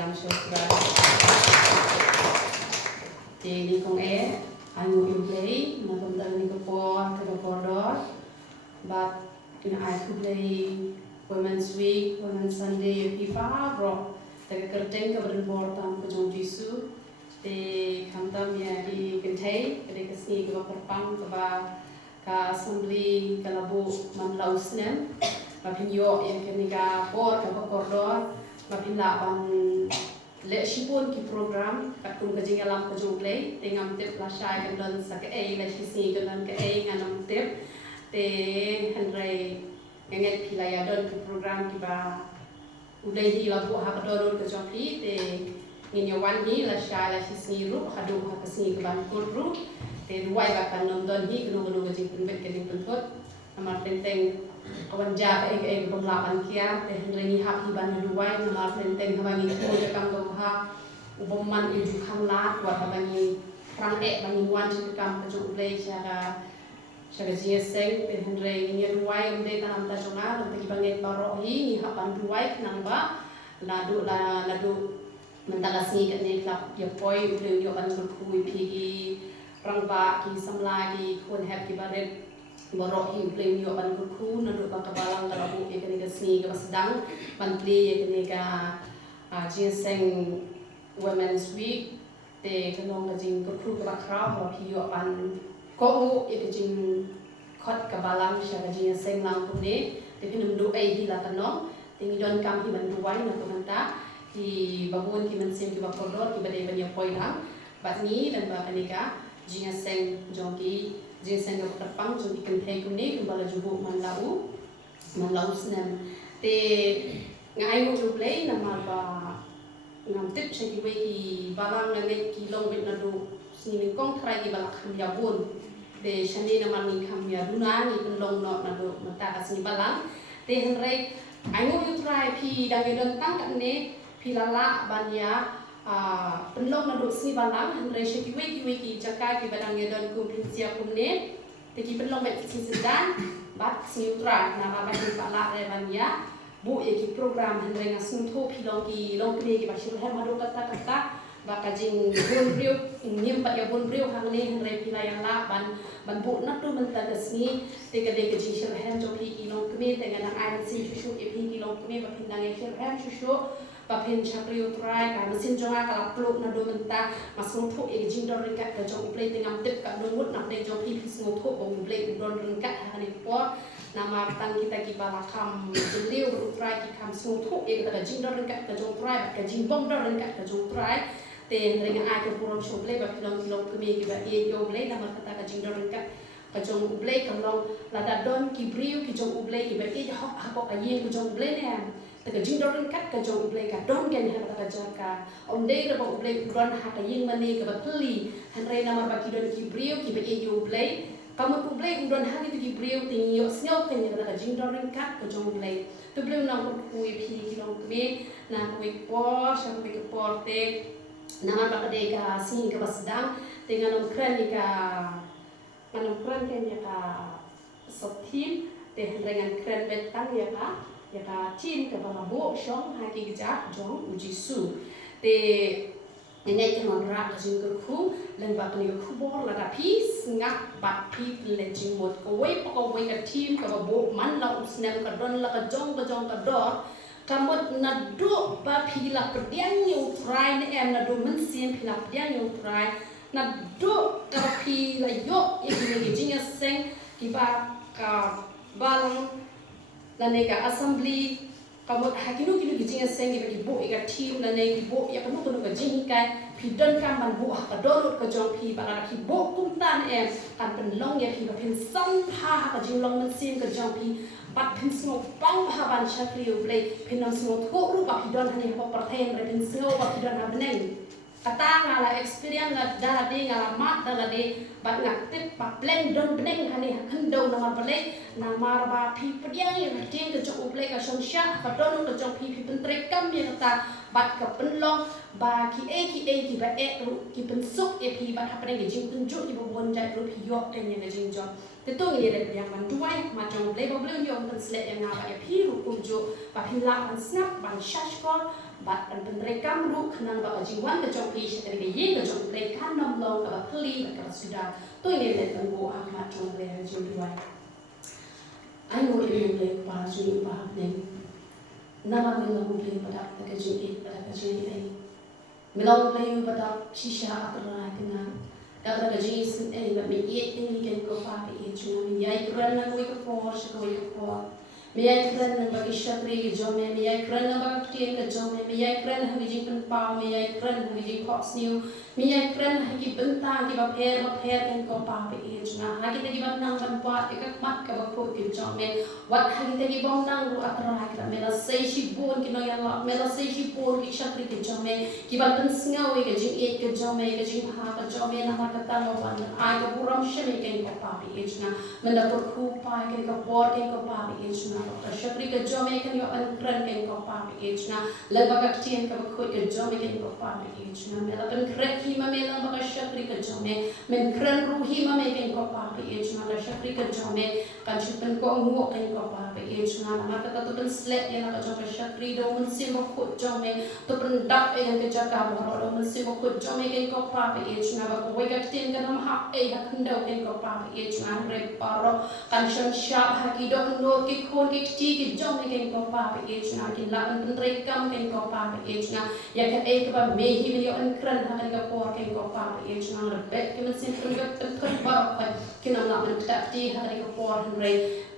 jam syukra. Jadi kong angu play, nakum tali ni kapor dot, but I could play Women's Week, Women's Sunday, pipa bro. Tapi kerjeng kebetulan bortam kejong jisu, di kantam ya di kentai, di kesini ke perpang ke assembly ke labu manlausnem, mapin yo yang kini ke kordor, mapin laban lekshipun ki program kat kum kejeng alam kejong play, tengam tip lasai kan dan sak lekshisi kan ke nganam tip, te Henry ngenget pilaya don ki program ki udah di labu hakador ke jompi te nginyawan hi lasai lekshisi ru hadu hakasini ke bangkur ru te ruai bakan nonton hi gunung kejeng penbet keding pentot amar tenteng kawan jaga pemelapan kia te Henry ni hak hiban duai amar tenteng habangi ko jakam ko ha uboman iju kamlat buat habangi perang bangi wan jakam kejong play cara jieseng te Henry ni duai umde tanam ta jonga te banget baro hi ni haban duai namba ladu mentalasi kat ni klap ya poi ude yo ban berkui pigi rangba ki samlagi kun have ki baret borok hi play yo ban ku nadu ba kabalang kalabu e kini kesni ke sedang ban play e kini ka ginseng Women's Week te kanong jing ku ke bakra ho hi yo ban ko e jing khot kabalang sha ginseng lang kumne te kinum do ai hi la kanong tingi don kam hi ban duai na kumanta hi babun ki mensim ki bakodor ki badai banyak poi lang bat ni dan ba kanika ginseng jongki ginseng ke terpang jongki kentai kumne kembala jubu manlau senam te ngai ngo play nama ba ngam tip segi we ki balang ngai ki long bit nadu sini kong trai ki balak kham ya bun te shani nama ni kham ya duna ni penlong no nadu mata ka sini balang te henrei ai ngo try pi dang don tang kat ne pi lala banya penlong nadu sini balang henrei segi we ki jakai ki badang don kum prinsip kumne te ki penlong bet sini sedan bat sini try nama ba ki balak re banya bu ya ki program henrei ngasung tho pi long kne ki basir her madu kata baka jing bon brio ngim pat ya bon brio hang ne henrei pi la yang la ban bu nak tu menta kesni te ka de ke ji shir hem jo pi long kne te ngan ai si shushu e pi long kne ba pin nang e shir hem shushu ba pin chaprio try ka mesin jonga kala pluk na do menta masung tho e jing dor ringkat ka jong play te ngam tip ka do mut nak de jo pi sung tho bong play don ringkat ha ne po nama tang kita ki bala kam jeliu try ki kam sung tho e ka jing dor ringkat ka jong try ka jing bong dor ringkat ka jong try te ringa ai ke puron shoble ba kilong kemi ki ba e yo ble nama kata ka jing dor ringkat ka jong uble ka long la da don ki briu ki jong uble ki ba e hok hapok ka yin ki jong uble ne te ka jing dor ringkat ka jong uble ka don ken ha ka jaka onde ra ba uble don ha ka yin mane ka ba pli han re nama ba ki don ki briu ki ba e yo uble kamu uble don ha ki briu ti yo snyo ken ka jing dor ringkat ka jong uble tu briu na ko kui pi ki long kemi na kui por sha kui ke por te nama bakade ka sini ka basdang dengan kran ni ka manam kran ken ya ka sotim te dengan kran betang ya ka tin ka babo shong ha ki ja jong uji su te ngai ke mon ra ka jing ku len ba ni ku bor la da pis ngak ba pi le jing mot ko wei ka tim ka babo man la usnem ka don la ka jong ka dor kamot na do ba pila pediang yu try ne em na do mensim pila pediang yu try na do ka pila yo iki jinga seng kiba ka balang la ne ka assembly kamot hakinu jinga seng ki bo ika team la ne ki bo ya kanu ka jinga pi don kam ban bo ka do ka jong pi ba ka pi bo kum tan em kan pen long ya pi ba pen sam ha ka jing long mensim ka jong pi bat pin snow bang haban shakliu play pinam snow tho ru ba pidon hani ho perten re pin snow ba pidon ha beneng kata ngala experience ngala de ngala mat dala de bat ngak tip ba plan don beneng hani kendo nama play nama ba pi pediang yang tin ke jok play ka shong sha ka don ke jok pi pentrek kam ya kata bat ka penlong ba ki e ba e ru ki pensuk e pi ba ha peneng jing tunjuk ki bon jai ru pi yok ten yang jing jong te to ngi de yang man duai ma jong play ba beli yo ban slek yang ngapa ya pi ru kunjo ba pimla ban snap ban shashkor ba ban penrekam ru khanan ba jiwan ke jong pi shakari ke ye ke jong play kan nom long ka ba kli ba ka sudah to ini le tan go ahmat jong le jong diwai ai no ile le pa jong pa ne nama melo play pada ka jong pada ka jong ai melo play pada shisha atra kena dapat gaji ba mi ini kan ko pa e jong mi ai kran na ko ko ko Miyai kran ng bagi syatri ke jome, miyai kran ng bagi tien ke jome, miyai kran ng bijing penpau, miyai kran ng bijing koks niu, miyai kran hagi bentang ki bap her kan ko pa pe ejna, hagi tagi bap nang ban buat ikak mat ka bap ko ke jome, wat hagi tagi bom nang ru atra ka mela sei shi bon ki no yalla, mela sei shi bon ki syatri ke jome, ki bap pen sngau ke jing et ke jome, ke jing ha ke jome na ma ka tang wan, ai ka buram sheme kan ko pa pe ejna, menda por ku pa kan ko por kan ko pa pe ejna. Syakri ke jome kan yo an kran kan ko pa be ejna labaga tien ka khoi ke jome kan ko pa be ejna mela ban kret hi ma mela baga syakri ke jome men kran ru hi ma me kan ko pa be ejna la syakri ke jome kan chupen ko ngo kan ko pa be ejna ma ka ta ben slek ya ka jome syakri do mun sim ko khoi jome to ben dak e kan jaga bo do mun sim ko khoi jome kan ko pa be ejna ba ko ga tien kan ma e ha kan do kan ko pa be ejna re paro kan shon sha ha ki do no ki khon ki ki jom ke ko pa pe ejna ki la an pentrei kam ke ko pa pe ejna ya ka e ka ba me hi video an kran ha ka por ke ko pa pe ejna re bet ki men sin kun ga pen thot ba pa ki nam la an ta ti ha ka por han re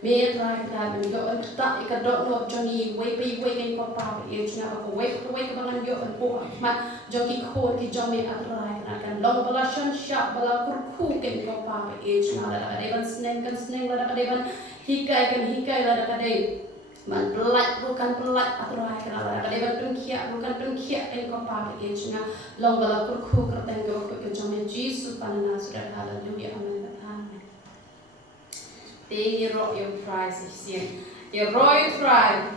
me tra ka men go an ta ka do no joni we ke ko pa pe ejna ko we ka ban yo an po ma jo ki khon ki jom me atra ka kan long bala shan sha bala kur khu ke ko pa pe ejna la ka de ban sneng la ka de ban hikai la ka de man pelat bukan pelat atau hai kenal ada lebat pengkia bukan pengkia kan ko pa ke ejna long bala kurku kerten ko ke jome Yesus panana sudah haleluya amen amen te hero your prize sien your royal tribe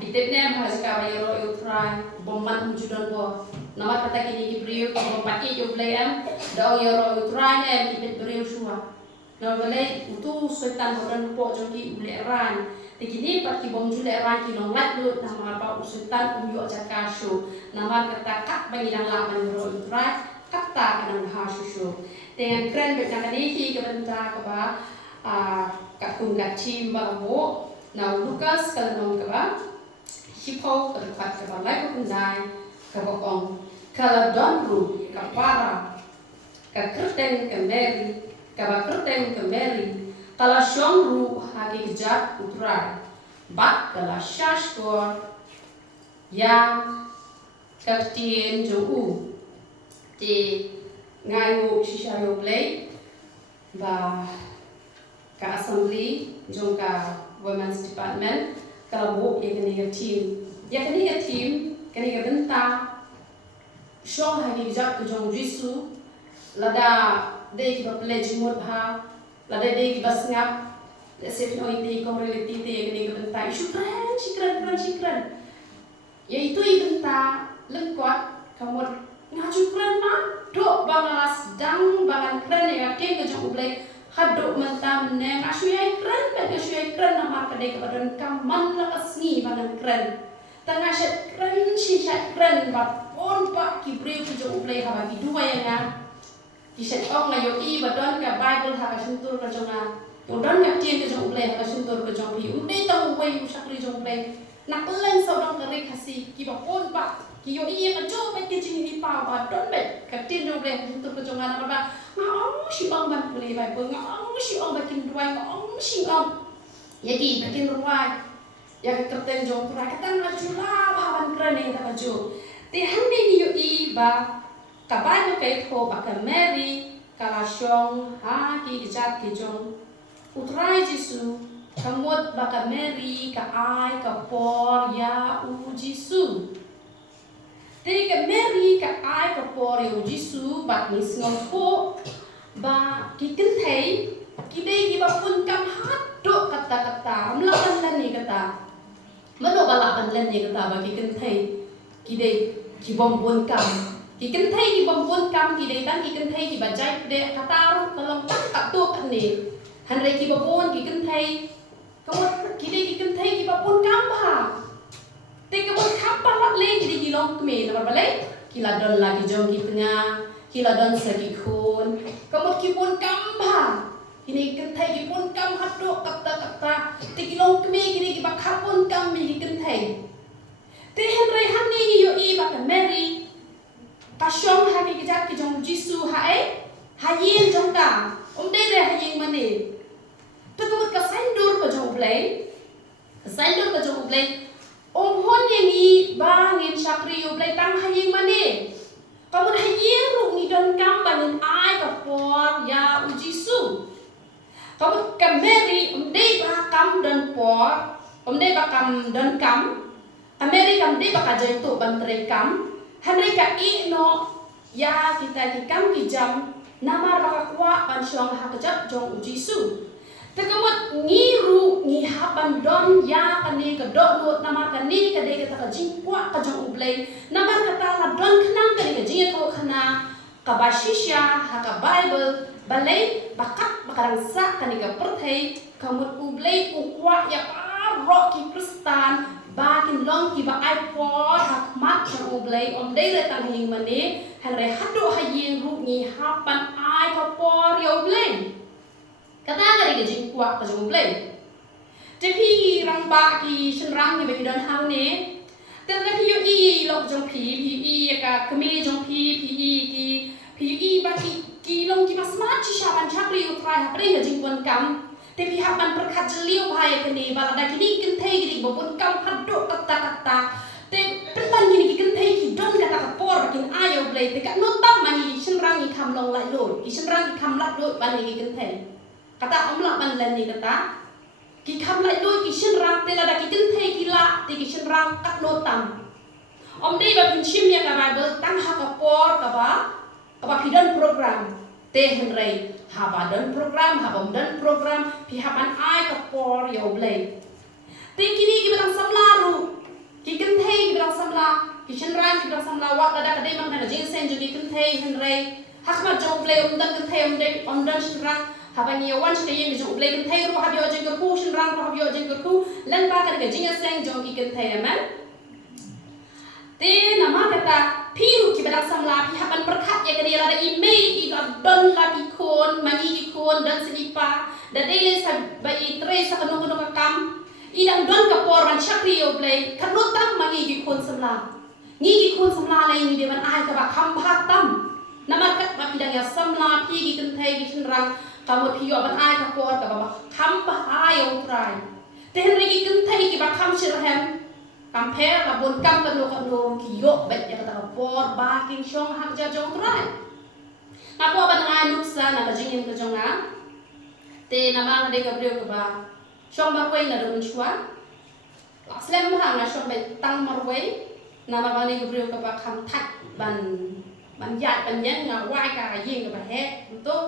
itip nem has ka ba your royal tribe bomman judon bo nama kata kini gibriu ko bomati jo blem do your royal tribe nem itip briu shua no bale utu setan bodan po jogi ule ran Tegini pat ki bom jule ran ki nong lat lut nama ba usutan umyo jaka shu nama kata kak bagi nang laman ro utrai kata kanang ha shu dengan kren bet nang ni ki ke benta ka ba kat kun kat tim ba bo na Lukas ka nong ka ba hipo ka pat ka ba lai ko kunai ka ba ong kala donru ka para ka kerten ka Mary ka ba kerten ka Mary Kala syongru hagi kejat utrai, bat kala syashkor yang kertien jogu di ngayu shishayo play ba ka assembly jong ka women's department kala bu ya kini team kini benta syong hagi kejat jong jisu lada de ki ba play jimut ha Lada dia kibas ngap, lesef no ite komreliti te kene kebentai shikran. Ya itu ibenta lengkot kamu ngaju kran ma dok bangalas dang bangan kran ya ke jong ublai hadok mentam ne ngasuyai kran nama kade kebadan kaman la kasni bangan kran. Tengah syat kran ba pon pak kibreu jong ublai ha bagi dua yang Kisah orang ngayo i badon ka Bible ha ka suntur ka jonga. Udon ka tien ka jong ble ha ka suntur ka jong pi. Undai tang wei usakri jong ble. Nak len sa dong kare kasi ki ba pon pa. Ki yo i ka jo be ke jing hi pa ba don be ka tien jong ble suntur ka jonga na ba. Ngong si ong ban puli bai bo ngong si ong ba kin duai ngong si ong. Ya ki ba kin ruai. Ya ka kapten jong pra ka tang na jula ba ban krane ta ka jo. Te hande ni yo i ba Kabai mo kay ko baka Mary kalasyong ha ki jat ki jong utrai Jisu kamot baka Mary ka ai ka por ya u Jisu te ka Mary ka ai ka por ya u Jisu bat ni ngom ko ba ki kin thei ki dei ki ba pun kam hat do kata-kata amlakan lan ni kata mano balakan lan ni kata ba ki kin thei ki dei ki bom pun kam Ki kan thai ki bambun kam ki dei tan ki kan thai ki bajai de kataru kalong tak tu kan ni han re ki babon ki kan thai kini kita thei kita pun kampa. Te kita pun kampa lat le kini gilong keme na balai. Kila don lagi jong ki tengah, kila don segi kun. Kamu ki pun kampa. Kini kita thei ki pun kam hadok kata. Te gilong keme kini kita kapun kam mi kita thei. Te Henry hani yo I ba Mary. Pasyong ha ki kijat ki jong Jisu hayin jong ka. Dei hayin mani. Tegumut ka sandur ka jong play. Sandur ka jong play. Hon yang I bangin syakri yo play tang hayin mani. Kamu hayin ru ni don kam banin ai ka por ya u Jisu. Kamu ka Mary dei ba kam don por. Dei ba kam don kam. Mary kam dei ba ka jai tu ban tre kam. Henry ka I no ya kita ki kam ki jam namar baka kwa pan syong ha kejap jong u Jisu. Tegemut ngiru ngi hapan don ya kani ke dok lut namar kani ke de kata jing kwa ka jong ublay namar kata la don kenang kani ke jing ko khana ka bashisya ha ka Bible balai bakat bakarang sa kani ke perthai kamut ublay ukwa ya parok ki Kristan bakin long ki ba ai por hak mat jong ublay dei le tang hing mani Henry hadu hayin ru ngi hapan ai ka por ya ublay. Kata dari gajing kuat ke jom play. Jadi rang ba ki shen rang ni bagi don hang ni. Tapi pi I lok jong pi I ka kemi jong pi I ba ki long ki mas mat chi syaban chakri utrai ha pring gajing pun kam. Tapi hapan perkat jeliu bahaya kini balada kini kentai gini bopun kam hadok kata. Te penban gini ki kentai ki don kata kapor bakin ayo play. Te kat notam mani shen rang ki kam long lai lot. Ki shen rang ki kam lat lot bani ki kentai. Kata omlah man len ni kata ki kam lai doi ki shin rang te la da ki tin thei ki la te ki shin rang kat no tam dei ba pin shim ya ka Bible tang ha ka por ka ba pidon program te Henry ha ba don program ha bom don program pi ha ban ai ka por yo blai te kini ki bilang samla ru ki kin thei ki bilang samla ki shin rang ki bilang samla wa da ka dei mang na jing sen ju ki kin thei Henry ha ma jo blai dan kin thei dei dan shin rang Haban ya wan shkay yin jong blay kan thay ro habyo jeng ku shin rang ro habyo jeng ku lan ba kan ga jing seng jong ki kan thay aman te nama kata piru ki badang samla pi haban perkhat ya kan ya la email I la don la ki kon magi ki kon dan senipa da dele sa ba I tre sa kanu kanu ka kam I dang don ka por ban chakri yo blay kan no tam magi ki kon samla ngi ki kon samla lai ni de ban ai ka ba kham pha tam nama kat ba pidang ya samla pi ki kan thay ki shin rang kamu piyo ban ai ka por ka ba kham pa ayo trai te Henry ki kun thai ki ba kham shirhem kam phe ka bon kam ka no ki yo bet ya ka por ba kin shong hak ja jong trai ma ko ban ai nuksa na ka jingin ka jong na te na ma de ka brio ka ba shong ba kwai na don chua slem ha na shong bet tang mar wei na ma ba ni ka brio ka ba kham thak ban ya ban yen nga wai ka yin ka ba he to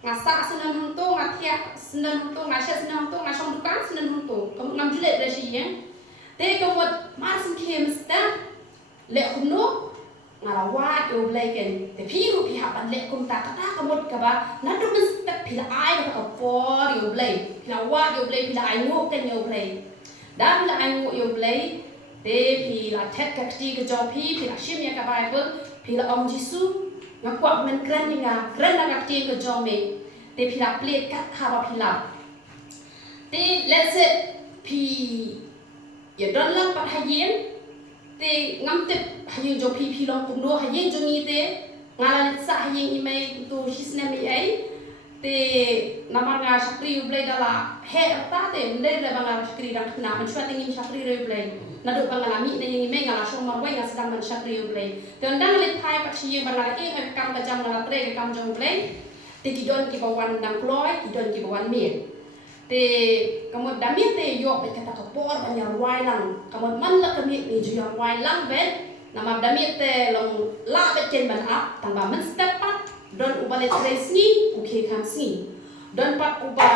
ngasa senen huntu ngatia senen huntu ngasya senen huntu ngasong dukan senen huntu kamu ngam julet resi ya te kamu masin kem sta le khumno ngarawat yo bleken te piru pi hapan le kum ta kata kamu ka ba nadu men step pila ai ka por yo blay pila wat yo blay pila ai ngok ken yo blay da pila ai ngok yo blay te pila tet ka ti ka jo pila shim ya ka Bible pila om Jisu ngakwak men kren ni nga kren na kakti ko jome te pila plate kat ha ba pila te let's say pi ya don lang pat hayen te ngam te hayen jo pi long kum no hayen jo ni te ngala sa hayen imai tu hisne mi ai te namar nga shakri ublay dala he ta te ndai le banga shakri dang na man shwa tingin shakri re ublay na do banga mi ne ngi me ngala shong mar wai nga sedang man shakri ublay te ndang le thai pat chi banga e ha kam ka jam na tre kam jong ublay te ki don ki bawan dang kloy ki don ki bawan mi te kamot damit te yo bet kata ka por banya wai lang kamot man la kami ni ju yang wai lang bet nama damit te long la bet ken ban ap tang ba man step pat don uba letre sni uke kam sni don pat uba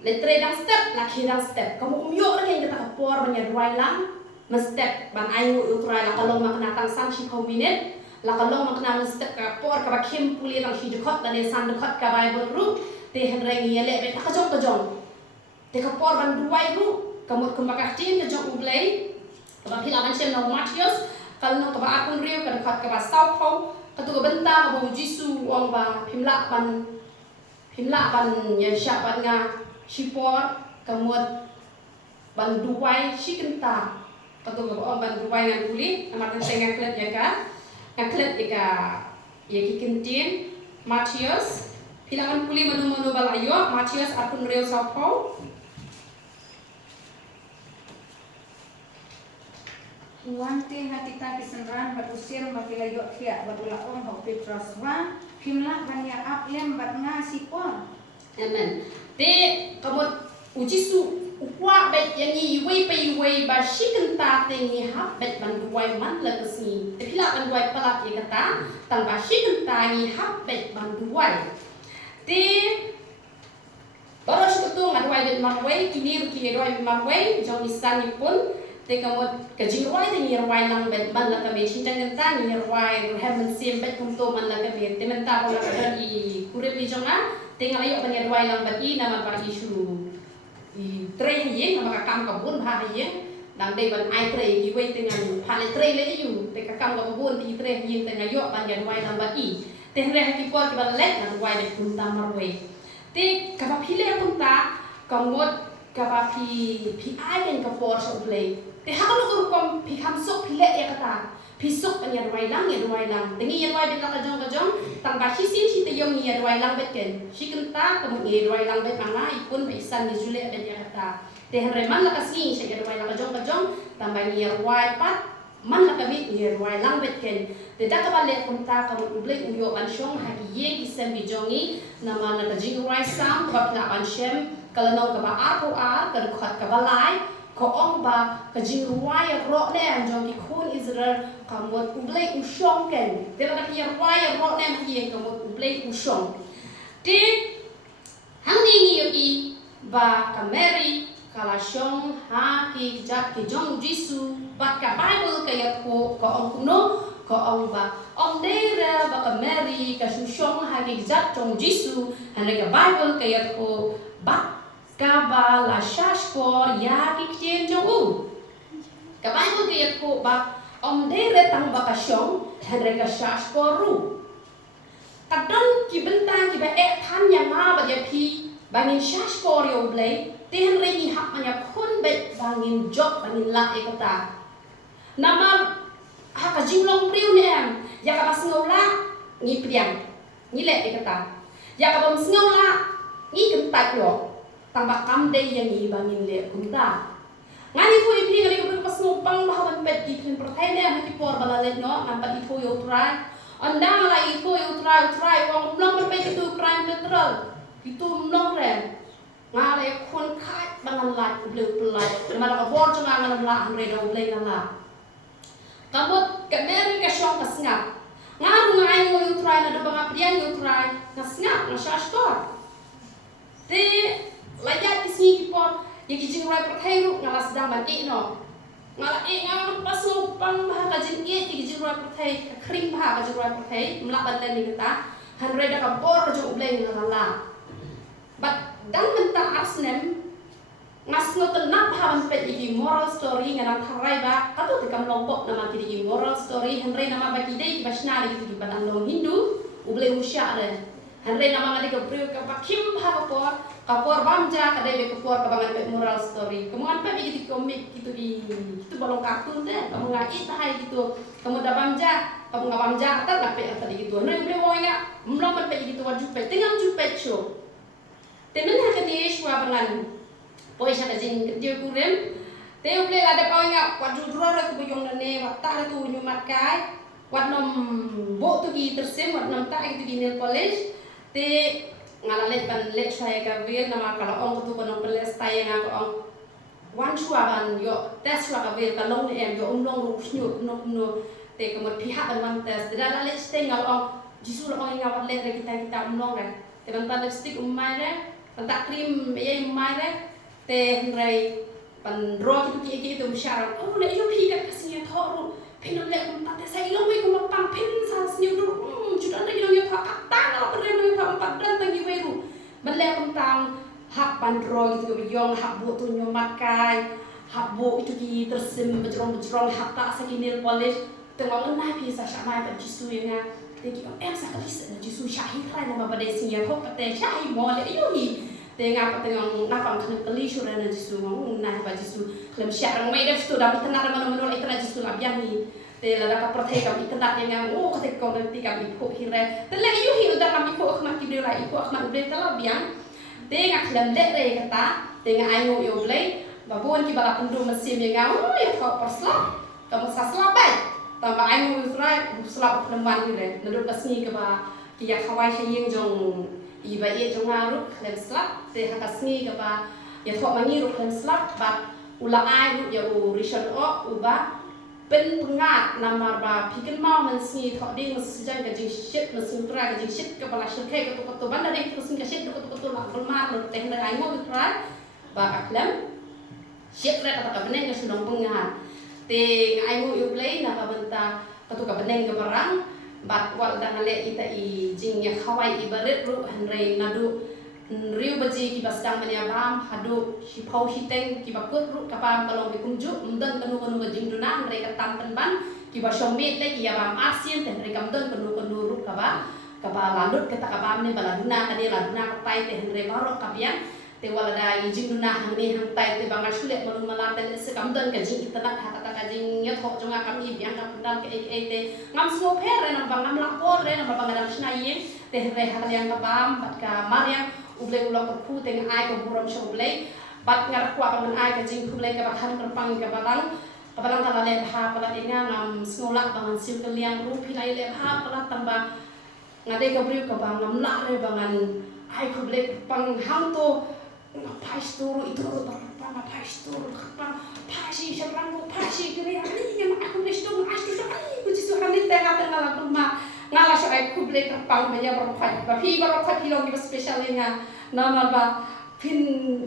letre dang step laki dang step kamu umyo ra ken kata por banya dwai lang mas step ban ayu utrai la kalong makna tang san chi kau minute la kalong makna mas step ka por ka ba kim puli lang shi dekot dan san dekot ka Bible ru te Henry ngi le bet ka jong te kapor ban duai ru kamut kumbakar tin ke jong ublei kaba pila ban shem no Matius kal no kaba akun riu ka dekat kaba Sao Paulo katu ka benta ka bu Jisu wang ba pimla ban Yesha ban nga shipor kamut ban duai shikenta katu ka ba ban duai ngan kulit amat tengah klet ya ka ngaklet ya kikintin Matius pilangan kuli menu balayo Matius akun riu Sao Paulo Wante hati ta kisenran bat usir makilayo kia bat ulaong hau Petrus wa pimla banya aplem bat ngasipon. Amen. Te kamut ujisu ukwa bet yang iwei pe iwei ba shikenta te ngi hap bet banduai man lagasni. Te pila banduai palak ye kata tang ba shikenta ngi hap bet banduai. Te baros kutu ngaduai bet marwei kini ruki ngaduai bet marwei jong isan pun te kamut kajirwai te ngirwai nang bet man la kami sintang genta ngirwai heaven sim bet kumto man la kami te menta ko la i kurep i jonga te ngalayo ban ngirwai nang bet i nama ba isu i tre ye nama ka kam ka bun ha ye dang de ban ai tre i wei te ngan pa le tre le yu te ka kam ka bun ti tre ye te ngayo ban ngirwai nang bet i te hre ha ki por ki ban let nang wai de kumta marwei te ka ba phile kumta kamut ka ba pi ai ken ka por so play te hakalo urukom pi hamsok pile ya kata pisuk kan ya ruai lang tengi ya ruai bet ka jong tang ba hisin si te yong ya ruai lang bet ken si kenta kamu ya ruai lang bet mana ipun isan ni jule bet ya kata te reman la kasing si ya ruai lang jong tambah ya ruai pat man la kami ya ruai lang bet ken te da ka bale kunta kamu uble uyo ban shong hagi ye isem bi jongi nama na jing ruai sam ba na ban shem kalau ka ba ar ka khat ka balai ko ong ba ka jiruaya ro ne jong ikun Israel kamot ublei ushong ken de ba ka ruaya ro ne hi kamot ublei ushong ti hang ni ngi ba ka Mary kala shong ha ki jap ki jong Jisu ba ka Bible ka ya ko ong kuno ko ong ba ong de ra ba ka Mary ka shong ha ki jap jong Jisu han ka Bible ka ya ko ba kaba la shashkor ya kikien jong kabai ko kiyat ko ba om de retang ba kasyong hadre ka shashkor ru kadang ki bentang ki ba tan yang ma ba ya pi bangin shashkor yo blay te re ni hak manya khun bet bangin job bangin la e kata nama ha ka jinglong priu ne am ya ka bas ngola ngi priang ni le e kata ya ka bom ngola ngi kentat yo tambah kamde yang ibangin le kunta ngani ko ipi ngani ko pas ngupang mahawan pet ipin pertai ne hati por balalet no nampak ipo yo try andang la ipo yo try wong blong perpet itu crime petrol itu mlong re ngale kon khat bangan lat bleu pelai mala ka bor changa ngam la hre do blei ngala kabut ka meri ka shong ka snap ngaru ngai yo try na do banga priang yo try na snap na shashkor te lajat di sini por yang kijing rai perthai ru ngala sedang ban no ngala ngam pas ngupang bah ka jing kijing rai perthai kring bah ka jing rai perthai mlak ban len ni kata han rai da ka por jo ubleng ngala but dan mentang asnem ngas no tenap ha ban pet iki moral story ngana tharai ba katu tikam lompok nama kidi moral story han rai nama ba kidai basna gitu di padang long Hindu uble usya re han rai nama ngadi ka priu ka pakim ha por kapor bamja kadai be kapor kabangan pe moral story kemuan pe begitu komik gitu di itu balong kartun deh kamu ngai tahai gitu kamu da bamja kamu nggak bamja atat nak pe atat gitu nah boleh wonya mlom pe gitu waju pe tinggal jupet show temen ha kadi shwa bangan poisa ka jing dia kurem te boleh ada wonya waju drora ku buyong ne watta tu nyumat kai wat nom bo tu gi tersem wat nom ta gitu di nail polish te ngalalet ban let saya ka wir nama kala ong tu kono peles tay nga ko ong wan chua ban yo tes la ka wir ka long em yo long ru snu no te ka mo pihak ban wan tes da la let stay ngal ong jisu la ong nga wat let kita long re te ban ta lipstick mai re ban ta cream ye mai re te rai ban ro ki ki tu msyar oh le yo pi ka kasih tho ru pin le kun ta te sai long we ko pang pin sa snu ru judan da yo ka ta na la ren yo ka empat dan tangi weru bale tentang hak bandrol itu biyong hak bu tu nyomat kai hak bu itu ki tersim bejrong hak tak sakinil polish tengok nai pi sa shamai ba jisu yang tegi sa kalis na jisu shahi kai na ba de sin ya hok te shahi mo le yuhi tengah tengok ngapa kan kali syura na jisu ngong nai ba jisu klem syarang mai dah tu dah tengah mana itna jisu labian ni te la ka prothei kam itna yang kate ko nanti kam ipo hire te le yuhi udah kam ipo khmat ki la ipo khmat ble talabian tengah klem le re kata tengah ayo yo ble babon ki bala pendu mesim yang ya kau persla kamu sasla baik tambah ayo usrai usla peleman ni nadu kasni ke ba ki ya khawai saying jong iba ye jong ngaru klem slap te hakasni ke ba ya thok mangi ru klem slap ba ula ai ru ya u rishon o uba pen pengat namar ba pikin mau mensi thok ding sejang ke jing shit mesin tra ke jing shit ke bala shirkai ke to banda ding mesin ke shit ke to la belmar lu teh na ai mo tra ba klem shit ra kata beneng ke sudong pengat te ai mo yu play na ba benta ke beneng ke barang bat wal dan le ita I jing ya khawai ibaret ru hanrei nadu riu baji ki basdang mania bam hadu si pau si teng ki bakut ru kapam kalong bi kunju mdan kanu jing duna hanrei katam ban ki ba shomit le ki ya bam asien ten rei kamdan kanu ru kaba lalut kata kabam ne baladuna kani laduna katai te hanrei barok kabian te walada jing duna hangni hangtai te bangar sulet malum malate se kamdan ka jing itana kata ka jing ya thok jonga kami biang ka pendal ke te ngam smo phere na bangam lapor re na bangadam snai te re hakaliang ka bam bat ka mariam uble ulok ku te ai ka buram shoble bat ngar kwa ka ai ka jing kuble ka bakhan perpang ka balang ka le ha pala inga ngam snolak bangan sil ka liang ru pilai le ha pala tamba ngade ka briu ka bangam la re bangan ai kuble pang hang to pastor itu apa pastor apa pasi serangku pasi kiri ani yang aku nestung astu sekali kunci suara ni tengah la rumah ngala so ai kuble terpang banyak berkhot tapi berkhot kilo ni spesialnya nama ba pin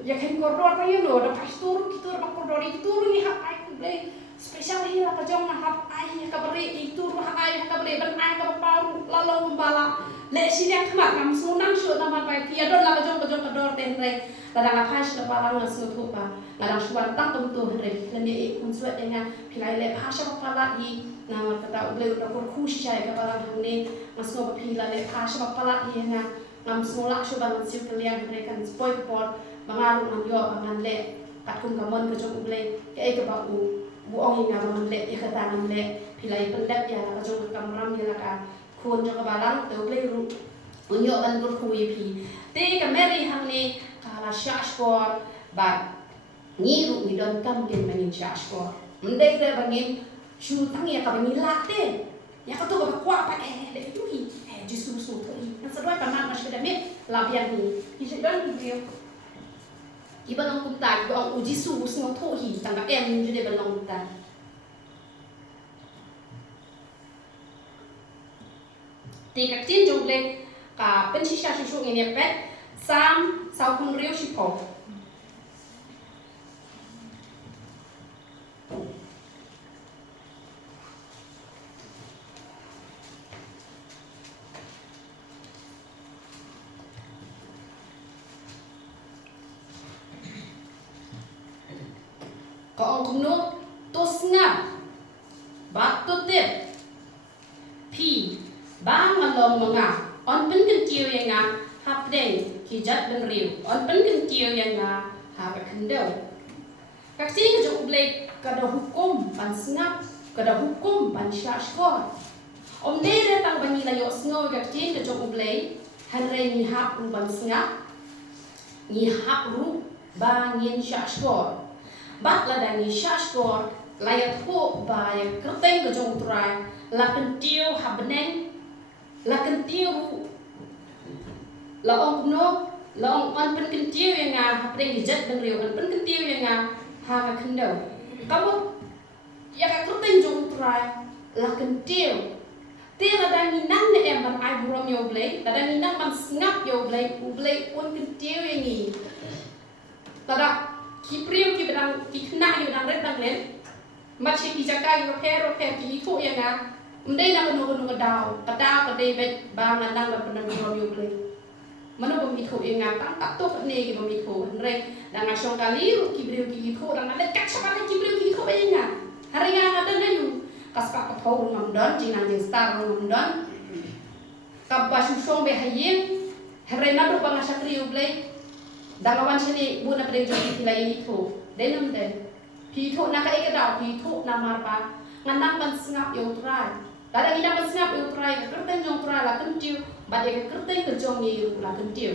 ya kan koridor ta yo da pastor gitu ba koridor itu ni hak ai kuble spesial hi la ka jong hak ai ka beri itu hak ai ka beri ban ai ka pa lalu bala le sini yang kemat ngam sunang syu nama ba tia don la ka jong kodor ten re ladang apa sih lepas langsung tu pa ladang suan tang tum hari lagi ikut suat dengan pilai le pasha pala I nama kata uble udah kurkush saya kepala hari masuk pilai le pasha pala I na ngam semula coba ngasih kalian mereka spoil pot bangaru ngam yo bangan le takum kamon kejong uble ke bau buong hingga bangan le ikata ngam le pilai pendek ya la kejong kamram ya la kun jo kebalang tu uble ru unyo ban kurkuy pi te kameri hamne kala syashkor ba ngiru midon kam gen mangin syashkor mendai de bangin syutang ya ka bangin lakte ya ka to ba kwa pa le yuhi jisu su to I na sadwa paman mas kada me labian ni I don video iba nang kumta ko ang jisu usno to hi tanga em jede balong kumta te ka tin jongle ka pensisha shu ini pet sam sau không riu shi po có ông không nước tốt ngap bát tốt tiếp pi ba mà lòng mà ngà on bên cái chiều yang ngà hấp đen khi giật bên riu on bên cái chiều yang ngà hấp cái khăn đầu các sĩ cái chỗ blake kada hukum ban ngap kada hukum ban syashkor om đây là tăng bani la yo snow các sĩ cái chỗ blake han re ni hấp ru ban ngap ni hấp ru ba ngien syashkor bat la dan ni syashkor layat ho ba ya kerteng ke jong trai la kentiu habneng la kentiu la ong no la ong on pen kentiu yang nga habneng di jet ben riu on pen kentiu yang nga ha ka kendau kamu ya ka kerteng jong trai la kentiu te la dan ni nang ne em ban ai burom yo blai la dan ni nang ban ngap yo blai u blai on kentiu yang ni tada Kipriu ki bedang ki kena ki bedang red dang len macam ki jaga ki repair ki itu ya nga mendai nak kenu kadau kadai bet bang nandang la pernah ngom yo play mana bemitho ingat tang tak to ne ki bemitho re dang asong kali ru ki brio ki tho dang ale kat chapa ki brio ki tho ingat hari nga ada na yu kas ka tho ngam don jing nang jing star ngam don ka ba shu shong be hayin hari na do bang asakri u blai dang awan sini bu na pre jong ki lai tho denam den pi tho na ka e ka daw pi tho na mar ba nganang ban sngap yo trai Kadang ina ban sngap yo trai ka kerten jong trai la kan tiu ba de ka kerten ka jong ni la kan tiu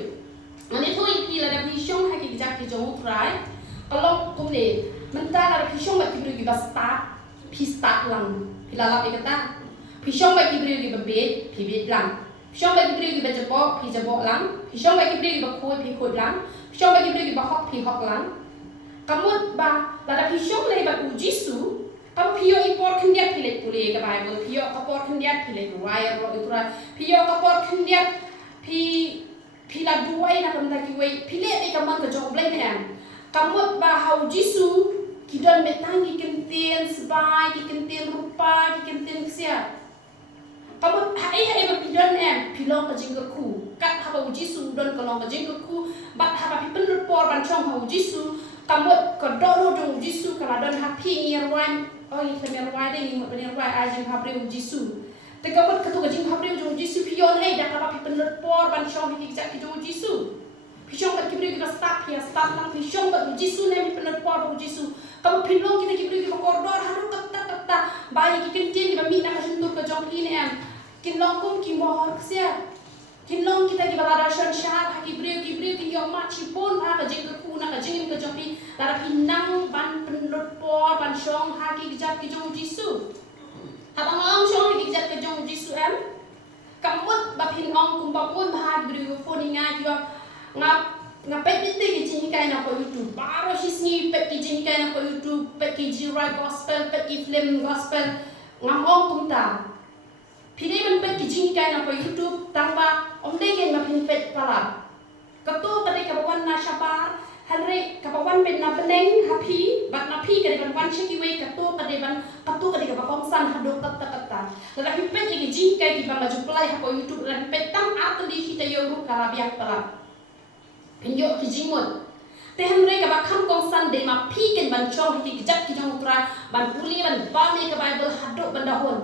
ani thôi pi la da pi shong ha ki jak ki jong trai kalau kum ne menta la pi shong ba ki bru ki ba start lang pi la la pi kata pi shong ba ki bru ki ba pi bet lang pi shong ba ki bru ki ba jabo lang pi shong ba ki bru ki ba khoi lang pi shong ba ki bru ki ba hok lang kamut ba la da pi shong le ba u jisu kamu pio impor kendiat pilih pulih ke Bible, pio kapor kendiat pilih ruai roh itu lah, pio kapor kendiat pila duai nak kemana kiwei pilih di kamar kejong belai ni kamu bahau Jisu kidan metangi kentien sebai, kentien rupa, kentien kesia. Kamu hai berpidan pilong kejengkerku, kat haba Jisu dan kolong kejengkerku, bat haba pipen repor bancong hau Jisu, kamu kedolo dong Jisu kalau dan happy ngirwan. Oh, ini kami ruai deh, ini benar ruai ajeng habreu Jisu. Tegapot ketua jeng habreu jong Jisu pion dah kalau pi penerpor ban syong hikik ki jong Jisu. Pisyong bat kibreu kita start nang pisyong bat Jisu nih pi penerpor jong Jisu. Kamu pilong kita kibreu kita koridor haru kata bayi kentien kita minta kasentur ke jong ini kinlong kum kimohor kesia. Kinlong kita di balada syarsyat kibreu ki yo machi pun ka jeng ke kuna ka jeng ke jong pi lara pinang ban penerpor ban syong haki kijat ki jong Jisu. Habang ang syong haki kijat ke jong Jisu kamut bapin ong kumpapun bahag beriu phone nga kiwa ngapet bitte ki jing kai na ko YouTube baro sisni pet ki jing kai na ko YouTube pet ki jirai gospel pet ki film gospel ngamong kumta pide man pet ki jing kai na ko YouTube tangba omde gen mapin pet pala kato kade kabawan na syapa Henry kapawan ben na peneng happy bat na pi kade ban cheki we kato kade kapapong san hado kata la pipet ki jing kai ki bang laju play ha ko YouTube la pipet tam atli kita yo ru kala biak pala pinyo ki jingmut te Henry ka bakam kong san de ma pi ken ban chong ki jak ki jong tra ban uli ban ba me ka Bible hado ban dahon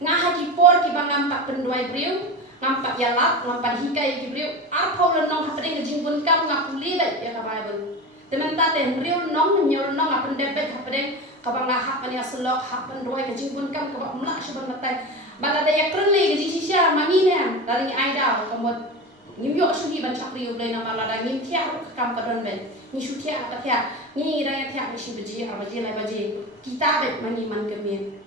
ngah ki por ki bang ampak penduai breu nampak yalap, nampak hikai ki brio, arpau lenong hapeng ngejing bun kam ngapuli bet ya ka Bible. Teman ta ten brio nong nyor nong apen debet hapeng kabang ngahap ania selok hapen doi ngejing bun kam kabak mlak seban matai. Bala da ya krenle ngejing sisia mangine daling aida kamot ngimyo sugi ban chakri ublai nama lada ngim tia kam kadon bet. Ni sutia apa tia, ni raya tia misi beji abaji lai baji. Kita bet mani man kemin.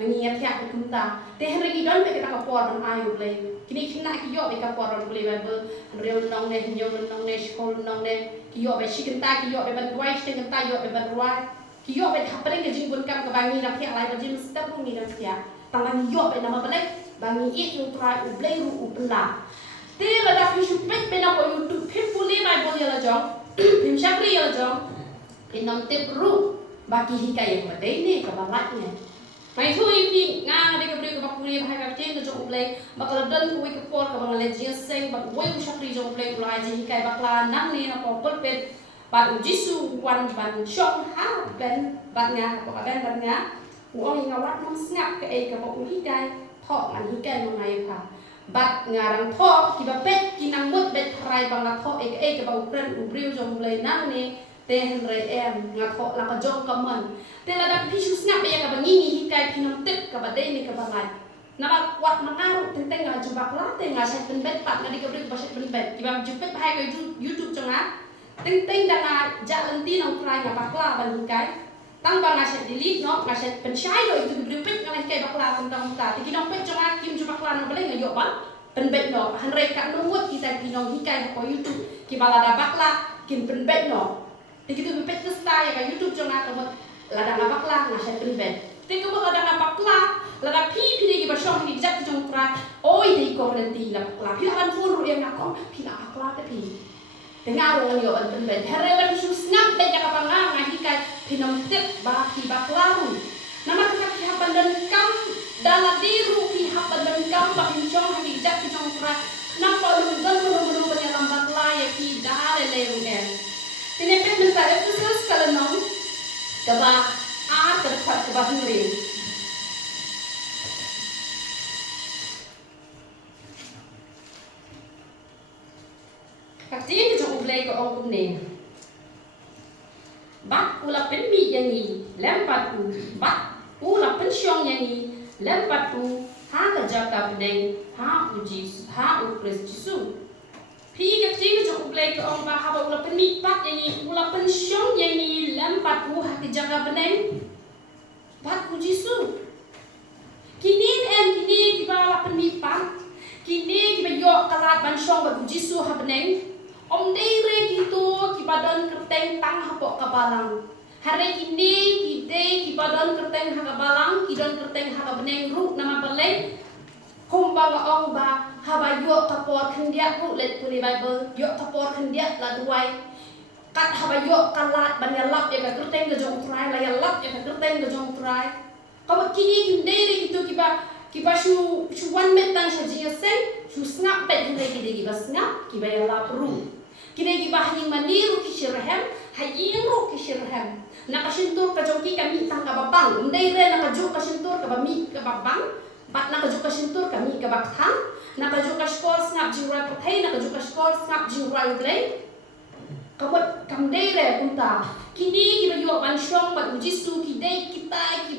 Mengingat ya kumta teh regi don be kita kapor ban ayu play kini kina kiyo be kapor ban play Bible real nong ne nyo nong ne skol nong ne kiyo be sikenta kiyo be ban wai sikenta yo be ban wai kiyo be hapeng ke jingbun kam ke bangi nak ya lai bajim step ngi dan ya tangan yo be nama belek bangi it yu try u play ru u pela te la da fi supet be na ko YouTube pipuli Bible ya la jong pim syakri ya la jong inam tip ru baki hikayat badai ne ka balat ne Mai thui pi nga de ka bri ka bakuri bhai ka chen ka jong play bakal dan ku ke por ka bang le jing seng bak wei shakri jong play ulai ji kai bakla nang ni na ko pol pet ba Jisu wan ban shong ha ben bat nga ko ka ben bat nga u ong nga wat mong snap ka e ka ba u hi kai tho man hi kai no ngai pha bat nga rang tho ki ba pet ki nang mut bet rai bang nga tho e ka ba u pren u bri jong play nang ni ten re nga tho la ka jong ka man te la dak pisu snap ya ka bangi hikai pinom tip ka badai ni ka bangai na wat mangaru tenteng nga jumpa klate nga set ben bet pat nga di ka bri ba set ben bet ki ba jupet hai ka YouTube changa tenteng da nga jalan ti nang try nga bakla ban hikai tang ba nga set delete no nga set ben shai do itu bri pet nga hikai bakla tentang ta ti kinong pet changa kim jumpa kla na balai nga yo ban ben bet no han re ka no mut kita kinong hikai ko YouTube ki bala da bakla kin ben bet no ti kitu pet sta ya ka YouTube changa ka lada ngapakla ngasih pribet. Tengok lada ngapakla, lada pi lagi bersong di jat jong krat. Oi di kau nanti ngapakla. Pila kan furu yang ngakong pila akla tapi. Dengar orang yo an pribet. Herewan sus ngap bet jaka pangang ngahikai pinom tip baki baklaru. Nama kita pihapan dan kam dalam diru pihapan dan kam bakin jong di jat jong krat. Nampak lu dan lu punya kaba terdapat kaba huri. Kakti ke jong ublay ke ong kumne. Bat ula penmi yang ni lempat u bat ula pensyong yang ni lempat u ha ka jaka pedeng ha uji ha u Kristus Yesus. Pi ka ti ka ublay ka ong ba ha ba ula penmi pat yang ni ula pensyong yang ni lempat u ha ka jaka pedeng bat uji Yesus. Kini kini kiba la penmi pat kini kiba yok kalat ban syong ba uji Yesus ha pedeng. Om dere gitu kibadan kerteng tang hapok kabalang. Hari kini kita kibadan kerteng hakabalang, kidan kerteng hakabeneng ru nama balai. Kumba wa ong ba haba yok kapor kendiak ru let tuli Bible, yok kapor kendiak la duai. Kat haba yok kalat banyalap ya ka kerteng gejong trai, layalap ya ka kerteng gejong trai. Kamu kini dere gitu kiba shu wan metang sajiya seng, shu snap bet hindai kiba snap kiba yalap ru. Kini kiba hanying maniru kishirhem, hanying ru kishirhem. Nakasintur ka jongki kami tang ka babang. Undai re nakajuk kasintur ka bami ka babang. Bat nakajuk kasintur kami ka baktang. Nakajuk ka skol snap jingrai patay, nakajuk ka skol snap jingrai uglay. Kamot kamdai re punta. Kini kiba yo bansyong bat ujisu kidai kita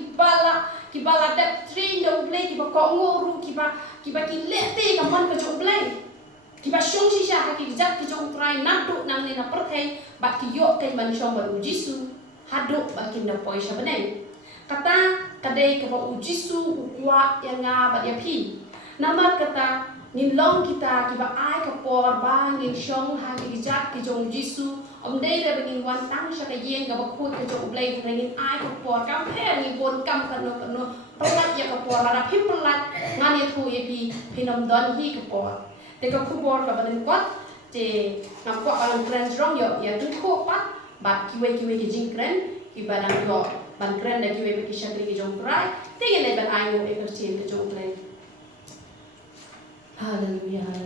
kibala dep train da uglay kiba ko ngoru kiba kilete kaman ka uglay. Kiba syong sisya hakijak ki jong try naduk nang nina perthai bat ki yo kai bansyong bat ujisu. Haduk bakin na poi siya beneng. Kata kadai kaba ujisu ukwa yang nga bat yapi. Nama kata nilong kita kiba ai kapor ba ngin syong hakijak ki jong ujisu. Om dei da bengin wan tang siya kayeng kaba kut ki jong ublay ngin ai kapor kam pe ngin bon kam kano pelat ya kapor harap him pelat ngani thu yapi pinom don hi kapor. Teka kubor ka badan kuat te nampak orang keren strong yo ya tu ko pat bat kiwe ki jingkren ki badang yo ban keren da kiwe ki shagri ki jong prai te le ban ayo e percien ke jong play. Hallelujah.